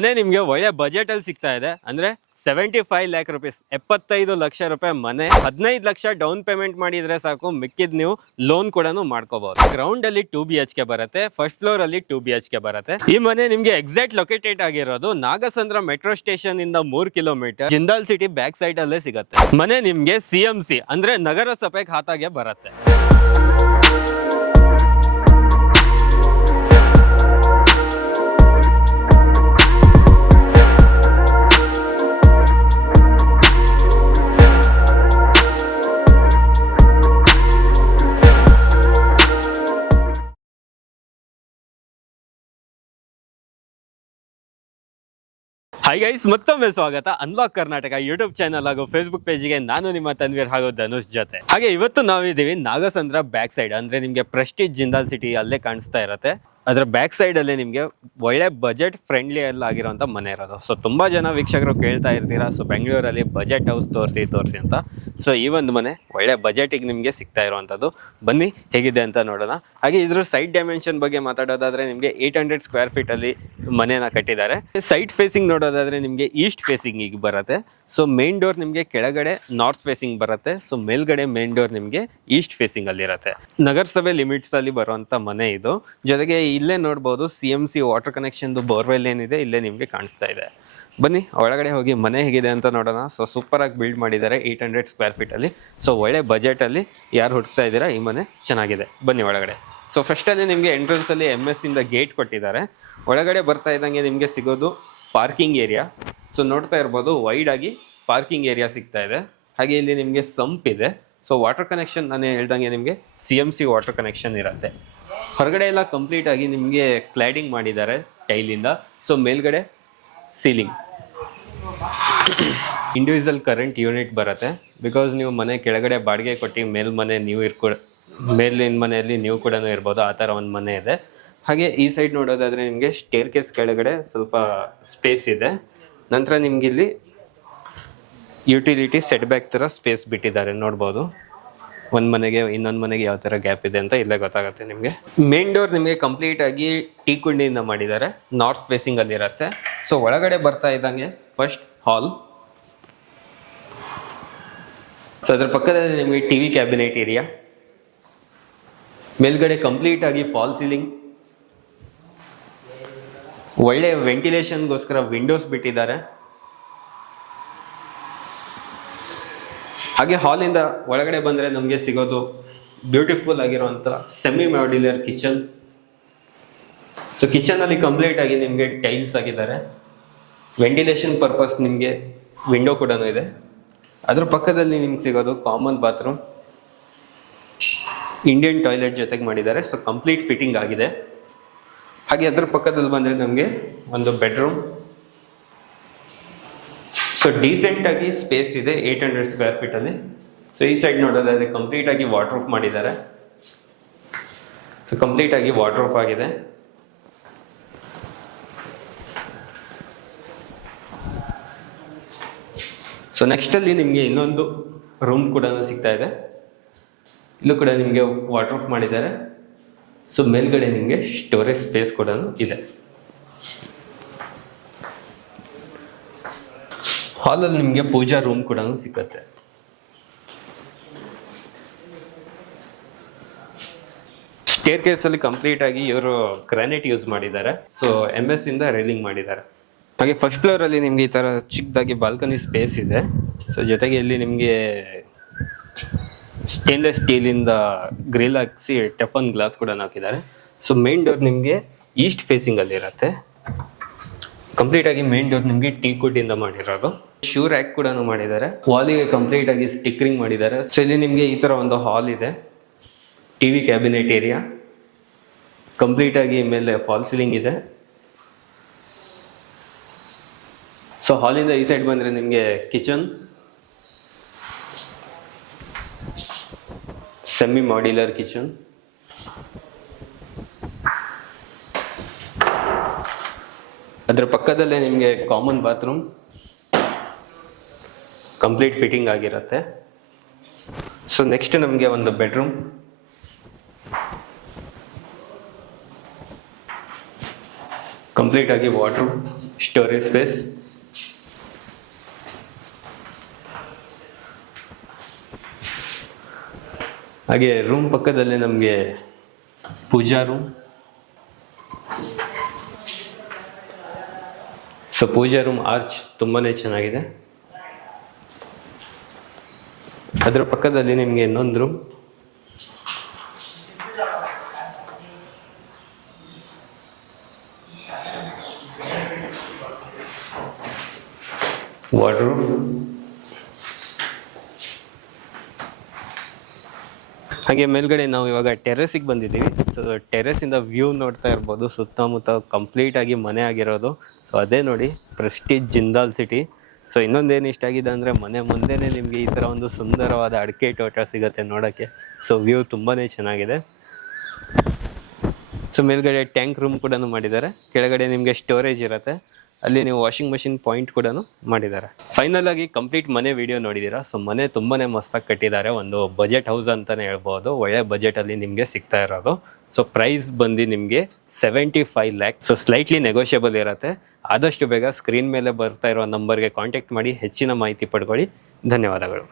ಮನೆ ನಿಮ್ಗೆ ಒಳ್ಳೆ ಬಜೆಟ್ ಅಲ್ಲಿ ಸಿಗ್ತಾ ಇದೆ. ಅಂದ್ರೆ 75 ಲ್ಯಾಕ್ ರುಪೀಸ್, 75 ಲಕ್ಷ ರೂಪಾಯಿ ಮನೆ. 15 ಲಕ್ಷ ಡೌನ್ ಪೇಮೆಂಟ್ ಮಾಡಿದ್ರೆ ಸಾಕು, ಮಿಕ್ಕಿದ್ ನೀವು ಲೋನ್ ಕೂಡ ಮಾಡ್ಕೋಬಹುದು. ಗ್ರೌಂಡ್ ಅಲ್ಲಿ 2 BHK ಬರುತ್ತೆ, ಫಸ್ಟ್ ಫ್ಲೋರ್ ಅಲ್ಲಿ 2 BHK ಬರುತ್ತೆ. ಈ ಮನೆ ನಿಮ್ಗೆ ಎಕ್ಸಾಕ್ಟ್ ಲೊಕೇಟೆಡ್ ಆಗಿರೋದು ನಾಗಸಂದ್ರ ಮೆಟ್ರೋ ಸ್ಟೇಷನ್ ಇಂದ 3 kilometre Jindal city back side ಅಲ್ಲೇ ಸಿಗುತ್ತೆ. ಮನೆ ನಿಮ್ಗೆ CMC ಅಂದ್ರೆ ನಗರಸಭೆ ಖಾತಾಗೆ ಬರುತ್ತೆ. ಹಾಯ್ ಗೈಸ್, ಮತ್ತೊಮ್ಮೆ ಸ್ವಾಗತ ಅನ್ಲಾಕ್ ಕರ್ನಾಟಕ ಯೂಟ್ಯೂಬ್ ಚಾನಲ್ ಹಾಗೂ ಫೇಸ್ಬುಕ್ ಪೇಜ್ಗೆ. ನಾನು ನಿಮ್ಮ ತನ್ವೀರ್ ಹಾಗೂ ಧನುಷ್ ಜೊತೆ. ಹಾಗೆ ಇವತ್ತು ನಾವಿದ್ದೀವಿ ನಾಗಸಂದ್ರ ಬ್ಯಾಕ್ ಸೈಡ್, ಅಂದ್ರೆ ನಿಮ್ಗೆ ಪ್ರೆಸ್ಟೀಜ್ ಜಿಂದಾಲ್ ಸಿಟಿ ಅಲ್ಲೇ ಕಾಣಿಸ್ತಾ ಇರುತ್ತೆ. ಅದರ ಬ್ಯಾಕ್ ಸೈಡ್ ಅಲ್ಲಿ ನಿಮ್ಗೆ ಒಳ್ಳೆ ಬಜೆಟ್ ಫ್ರೆಂಡ್ಲಿ ಅಲ್ಲಿ ಆಗಿರುವಂತ ಮನೆ ಇರೋದು. ಸೊ ತುಂಬಾ ಜನ ವೀಕ್ಷಕರು ಕೇಳ್ತಾ ಇರ್ತೀರಾ, ಸೊ ಬೆಂಗಳೂರಲ್ಲಿ ಬಜೆಟ್ ಹೌಸ್ ತೋರಿಸಿ ಅಂತ. ಸೊ ಈ ಒಂದು ಮನೆ ಒಳ್ಳೆ ಬಜೆಟಿಗೆ ನಿಮ್ಗೆ ಸಿಗ್ತಾ ಇರುವಂತದ್ದು. ಬನ್ನಿ ಹೇಗಿದೆ ಅಂತ ನೋಡೋಣ. ಹಾಗೆ ಇದ್ರ ಸೈಡ್ ಡೈಮೆನ್ಷನ್ ಬಗ್ಗೆ ಮಾತಾಡೋದಾದ್ರೆ ನಿಮ್ಗೆ 800 ಸ್ಕ್ವೇರ್ ಫೀಟ್ ಅಲ್ಲಿ ಮನೆನ ಕಟ್ಟಿದ್ದಾರೆ. ಸೈಡ್ ಫೇಸಿಂಗ್ ನೋಡೋದಾದ್ರೆ ನಿಮ್ಗೆ ಈಸ್ಟ್ ಫೇಸಿಂಗ್ ಈಗ ಬರುತ್ತೆ. ಸೊ ಮೇನ್ ಡೋರ್ ನಿಮ್ಗೆ ಕೆಳಗಡೆ ನಾರ್ತ್ ಫೇಸಿಂಗ್ ಬರುತ್ತೆ. ಸೊ ಮೇಲ್ಗಡೆ ಮೇನ್ ಡೋರ್ ನಿಮ್ಗೆ ಈಸ್ಟ್ ಫೇಸಿಂಗ್ ಅಲ್ಲಿ ಇರುತ್ತೆ. ನಗರಸಭೆ ಲಿಮಿಟ್ಸ್ ಅಲ್ಲಿ ಬರುವಂತ ಮನೆ ಇದು. ಜೊತೆಗೆ ಇಲ್ಲೇ ನೋಡ್ಬೋದು CMC ವಾಟರ್ ಕನೆಕ್ಷನ್ ಬೋರ್ವೆಲ್ ಏನಿದೆ ಇಲ್ಲೇ ನಿಮ್ಗೆ ಕಾಣಿಸ್ತಾ ಇದೆ. ಬನ್ನಿ ಒಳಗಡೆ ಹೋಗಿ ಮನೆ ಹೇಗಿದೆ ಅಂತ ನೋಡೋಣ. ಸೊ ಸೂಪರ್ ಆಗಿ ಬಿಲ್ಡ್ ಮಾಡಿದ್ದಾರೆ 800 ಸ್ಕ್ವೇರ್ ಫೀಟ್ ಅಲ್ಲಿ. ಸೊ ಒಳ್ಳೆ ಬಜೆಟ್ ಅಲ್ಲಿ ಯಾರು ಹುಡುಕ್ತಾ ಇದ್ದೀರಾ, ಈ ಮನೆ ಚೆನ್ನಾಗಿದೆ. ಬನ್ನಿ ಒಳಗಡೆ. ಸೊ ಫಸ್ಟ್ ಅಲ್ಲಿ ನಿಮ್ಗೆ ಎಂಟ್ರೆನ್ಸ್ ಅಲ್ಲಿ MS ಇಂದ ಗೇಟ್ ಕೊಟ್ಟಿದ್ದಾರೆ. ಒಳಗಡೆ ಬರ್ತಾ ಇದ್ದಂಗೆ ನಿಮ್ಗೆ ಸಿಗೋದು ಪಾರ್ಕಿಂಗ್ ಏರಿಯಾ. ಸೊ ನೋಡ್ತಾ ಇರ್ಬೋದು, ವೈಡ್ ಆಗಿ ಪಾರ್ಕಿಂಗ್ ಏರಿಯಾ ಸಿಗ್ತಾ ಇದೆ. ಹಾಗೆ ಇಲ್ಲಿ ನಿಮ್ಗೆ ಸಂಪ್ ಇದೆ. ಸೊ ವಾಟರ್ ಕನೆಕ್ಷನ್ ನಾನು ಹೇಳ್ದಂಗೆ ನಿಮ್ಗೆ CMC ವಾಟರ್ ಕನೆಕ್ಷನ್ ಇರುತ್ತೆ. ಹೊರಗಡೆ ಎಲ್ಲ ಕಂಪ್ಲೀಟ್ ಆಗಿ ನಿಮ್ಗೆ ಕ್ಲಾಡಿಂಗ್ ಮಾಡಿದ್ದಾರೆ ಟೈಲಿಂದ. ಸೊ ಮೇಲ್ಗಡೆ ಸೀಲಿಂಗ್ ಇಂಡಿವಿಜುವಲ್ ಕರೆಂಟ್ ಯೂನಿಟ್ ಬರುತ್ತೆ. ಬಿಕಾಸ್ ನೀವು ಮನೆ ಕೆಳಗಡೆ ಬಾಡಿಗೆ ಕೊಟ್ಟು ಮೇಲ್ ಮನೆ ನೀವು ಮೇಲಿನ ಮನೆಯಲ್ಲಿ ನೀವು ಕೂಡ ಇರ್ಬೋದು, ಆ ಥರ ಒಂದು ಮನೆ ಇದೆ. ಹಾಗೆ ಈ ಸೈಡ್ ನೋಡೋದಾದ್ರೆ ನಿಮಗೆ ಸ್ಟೇರ್ ಕೇಸ್ ಕೆಳಗಡೆ ಸ್ವಲ್ಪ ಸ್ಪೇಸ್ ಇದೆ. ನಂತರ ನಿಮ್ಗೆ ಇಲ್ಲಿ ಯುಟಿಲಿಟಿ ಸೆಟ್ ಬ್ಯಾಕ್ ಥರ ಸ್ಪೇಸ್ ಬಿಟ್ಟಿದ್ದಾರೆ, ನೋಡ್ಬೋದು. ಒಂದು ಮನೆಗೆ ಇನ್ನೊಂದು ಮನೆಗೆ ಯಾವ ಥರ ಗ್ಯಾಪ್ ಇದೆ ಅಂತ ಇಲ್ಲೇ ಗೊತ್ತಾಗುತ್ತೆ ನಿಮಗೆ. ಮೇನ್ ಡೋರ್ ನಿಮಗೆ ಕಂಪ್ಲೀಟ್ ಆಗಿ ಟೀ ಕುಂಡಿಯಿಂದ ಮಾಡಿದ್ದಾರೆ, ನಾರ್ತ್ ಫೇಸಿಂಗ್ ಅಲ್ಲಿ ಇರುತ್ತೆ. ಸೊ ಒಳಗಡೆ ಬರ್ತಾ ಇದ್ದಂಗೆ ಫಸ್ಟ್ ಹಾಲ್. ಸೊ ಅದ್ರ ಪಕ್ಕದಲ್ಲಿ ನಿಮಗೆ TV ಕ್ಯಾಬಿನೆಟ್ ಏರಿಯಾ. ಮೇಲ್ಗಡೆ ಕಂಪ್ಲೀಟ್ ಆಗಿ ಫಾಲ್ ಸೀಲಿಂಗ್. ಒಳ್ಳೆ ವೆಂಟಿಲೇಷನ್ಗೋಸ್ಕರ ವಿಂಡೋಸ್ ಬಿಟ್ಟಿದ್ದಾರೆ. ಹಾಗೆ ಹಾಲಿಂದ ಒಳಗಡೆ ಬಂದರೆ ನಮಗೆ ಸಿಗೋದು ಬ್ಯೂಟಿಫುಲ್ ಆಗಿರುವಂಥ semi modular kitchen. So kitchen ಅಲ್ಲಿ ಕಂಪ್ಲೀಟ್ ಆಗಿ ನಿಮಗೆ ಟೈಲ್ಸ್ ಆಗಿದ್ದಾರೆ. ವೆಂಟಿಲೇಷನ್ ಪರ್ಪಸ್ ನಿಮಗೆ ವಿಂಡೋ ಕೂಡ ಇದೆ. ಅದ್ರ ಪಕ್ಕದಲ್ಲಿ ನಿಮ್ಗೆ ಸಿಗೋದು ಕಾಮನ್ ಬಾತ್ರೂಮ್, ಇಂಡಿಯನ್ ಟಾಯ್ಲೆಟ್ ಜೊತೆಗೆ ಮಾಡಿದ್ದಾರೆ. ಸೊ ಕಂಪ್ಲೀಟ್ ಫಿಟ್ಟಿಂಗ್ ಆಗಿದೆ. ಹಾಗೆ ಅದ್ರ ಪಕ್ಕದಲ್ಲಿ ಬಂದರೆ ನಮಗೆ ಒಂದು ಬೆಡ್ರೂಮ್. ಸೊ ಡೀಸೆಂಟ್ ಆಗಿ ಸ್ಪೇಸ್ ಇದೆ 800 ಸ್ಕ್ವೇರ್ ಫೀಟ್ ಅಲ್ಲಿ. ಸೊ ಈ ಸೈಡ್ ನೋಡೋದಾದ್ರೆ ಕಂಪ್ಲೀಟ್ ಆಗಿ ವಾಟರ್ ಪ್ರೂಫ್ ಮಾಡಿದ್ದಾರೆ. ಸೊ ಕಂಪ್ಲೀಟ್ ಆಗಿ ವಾಟರ್ ಪ್ರೂಫ್ ಆಗಿದೆ. ಸೊ ನೆಕ್ಸ್ಟ್ ಅಲ್ಲಿ ನಿಮಗೆ ಇನ್ನೊಂದು ರೂಮ್ ಕೂಡ ಸಿಗ್ತಾ ಇದೆ. ಇಲ್ಲೂ ಕೂಡ ನಿಮಗೆ ವಾಟರ್ ಪ್ರೂಫ್ ಮಾಡಿದ್ದಾರೆ. ಸೊ ಮೇಲ್ಗಡೆ ನಿಮಗೆ ಸ್ಟೋರೇಜ್ ಸ್ಪೇಸ್ ಕೂಡ ಇದೆ. ಹಾಲಲ್ಲಿ ನಿಮಗೆ ಪೂಜಾ ರೂಮ್ ಕೂಡ ಸಿಗುತ್ತೆ. ಸ್ಟೇರ್ ಕೇಸ್ ಅಲ್ಲಿ ಕಂಪ್ಲೀಟ್ ಆಗಿ ಇವರು ಗ್ರಾನೈಟ್ ಯೂಸ್ ಮಾಡಿದ್ದಾರೆ. ಸೊ MS ಇಂದ ರೈಲಿಂಗ್ ಮಾಡಿದ್ದಾರೆ. ಹಾಗೆ ಫಸ್ಟ್ ಫ್ಲೋರ್ ಅಲ್ಲಿ ನಿಮ್ಗೆ ಈ ತರ ಚಿಕ್ಕದಾಗಿ ಬಾಲ್ಕನಿ ಸ್ಪೇಸ್ ಇದೆ. ಸೊ ಜೊತೆಗೆ ಇಲ್ಲಿ ನಿಮಗೆ ಸ್ಟೇನ್ಲೆಸ್ ಸ್ಟೀಲ್ ಇಂದ ಗ್ರಿಲ್ ಹಾಕಿಸಿ ಟೆಫನ್ ಗ್ಲಾಸ್ ಕೂಡ ಹಾಕಿದ್ದಾರೆ. ಸೊ ಮೇನ್ ಡೋರ್ ನಿಮಗೆ ಈಸ್ಟ್ ಫೇಸಿಂಗ್ ಅಲ್ಲಿ ಇರುತ್ತೆ. ಕಂಪ್ಲೀಟ್ ಆಗಿ ಮೇನ್ ಡೋರ್ ನಿಮಗೆ ಟೀ ಕುಡ್ ಇಂದ ಮಾಡಿರೋದು. ಶೂ ರ್ಯಾಕ್ ಕೂಡ ಮಾಡಿದ್ದಾರೆ. ವಾಲಿಗೆ ಕಂಪ್ಲೀಟ್ ಆಗಿ ಸ್ಟಿಕ್ಕರಿಂಗ್ ಮಾಡಿದ್ದಾರೆ. ಸೊ ಇಲ್ಲಿ ನಿಮಗೆ ಈ ತರ ಒಂದು ಹಾಲ್ ಇದೆ, TV ಕ್ಯಾಬಿನೆಟ್ ಏರಿಯಾ. ಕಂಪ್ಲೀಟ್ ಆಗಿ ಮೇಲೆ ಫಾಲ್ ಸೀಲಿಂಗ್ ಇದೆ. ಸೊ ಹಾಲಿಂದ ಈ ಸೈಡ್ ಬಂದ್ರೆ ನಿಮಗೆ ಕಿಚನ್, ಸೆಮಿ ಮಾಡ್ಯುಲರ್ ಕಿಚನ್. ಅದರ ಪಕ್ಕದಲ್ಲೇ ನಿಮಗೆ ಕಾಮನ್ ಬಾತ್ರೂಮ್ ಕಂಪ್ಲೀಟ್ ಫಿಟ್ಟಿಂಗ್ ಆಗಿರುತ್ತೆ. ಸೊ ನೆಕ್ಸ್ಟ್ ನಮಗೆ ಒಂದು ಬೆಡ್ರೂಮ್. ಕಂಪ್ಲೀಟ್ ಆಗಿ ವಾಟರ್ ಸ್ಟೋರೇಜ್ ಸ್ಪೇಸ್. ಹಾಗೆ ರೂಮ್ ಪಕ್ಕದಲ್ಲೇ ನಮಗೆ ಪೂಜಾ ರೂಮ್. ಸೊ ಪೂಜಾ ರೂಮ್ ಆರ್ಚ್ ತುಂಬಾನೇ ಚೆನ್ನಾಗಿದೆ. ಅದರ ಪಕ್ಕದಲ್ಲಿ ನಿಮಗೆ ಇನ್ನೊಂದು ರೂಮ್. ವಾರ್ಡ್ರೋಬ್. ಹಾಗೆ ಮೇಲ್ಗಡೆ ನಾವು ಇವಾಗ ಟೆರೆಸಿಗೆ ಬಂದಿದ್ದೀವಿ. ಸೊ ಟೆರೆಸಿಂದ ವ್ಯೂ ನೋಡ್ತಾ ಇರ್ಬೋದು, ಸುತ್ತಮುತ್ತ ಕಂಪ್ಲೀಟ್ ಆಗಿ ಮನೆ ಆಗಿರೋದು. ಸೊ ಅದೇ ನೋಡಿ ಪ್ರೆಸ್ಟೀಜ್ ಜಿಂದಾಲ್ ಸಿಟಿ. ಸೊ ಇನ್ನೊಂದೇನು ಇಷ್ಟ ಆಗಿದೆ ಅಂದರೆ ಮನೆ ಮುಂದೆನೇ ನಿಮಗೆ ಈ ಥರ ಒಂದು ಸುಂದರವಾದ ಅಡಿಕೆ ತೋಟ ಸಿಗುತ್ತೆ ನೋಡೋಕ್ಕೆ. ಸೊ ವ್ಯೂ ತುಂಬಾ ಚೆನ್ನಾಗಿದೆ. ಸೊ ಮೇಲ್ಗಡೆ ಟ್ಯಾಂಕ್ ರೂಮ್ ಕೂಡ ಮಾಡಿದ್ದಾರೆ. ಕೆಳಗಡೆ ನಿಮಗೆ ಸ್ಟೋರೇಜ್ ಇರುತ್ತೆ. ಅಲ್ಲಿ ನೀವು ವಾಷಿಂಗ್ ಮಷಿನ್ ಪಾಯಿಂಟ್ ಕೂಡ ಮಾಡಿದ್ದಾರೆ. ಫೈನಲ್ ಆಗಿ ಕಂಪ್ಲೀಟ್ ಮನೆ ವಿಡಿಯೋ ನೋಡಿದ್ದೀರಾ. ಸೊ ಮನೆ ತುಂಬಾನೇ ಮಸ್ತಾಗಿ ಕಟ್ಟಿದ್ದಾರೆ. ಒಂದು ಬಜೆಟ್ ಹೌಸ್ ಅಂತಾನೆ ಹೇಳ್ಬೋದು. ಒಳ್ಳೆ ಬಜೆಟಲ್ಲಿ ನಿಮಗೆ ಸಿಗ್ತಾ ಇರೋದು. ಸೊ ಪ್ರೈಸ್ ಬಂದು ನಿಮಗೆ 75 ಲ್ಯಾಕ್. ಸೊ ಸ್ಲೈಟ್ಲಿ ನೆಗೋಷಿಯಬಲ್ ಇರುತ್ತೆ. ಆದಷ್ಟು ಬೇಗ ಸ್ಕ್ರೀನ್ ಮೇಲೆ ಬರ್ತಾ ಇರೋ ನಂಬರ್ಗೆ ಕಾಂಟ್ಯಾಕ್ಟ್ ಮಾಡಿ ಹೆಚ್ಚಿನ ಮಾಹಿತಿ ಪಡ್ಕೊಳ್ಳಿ. ಧನ್ಯವಾದಗಳು.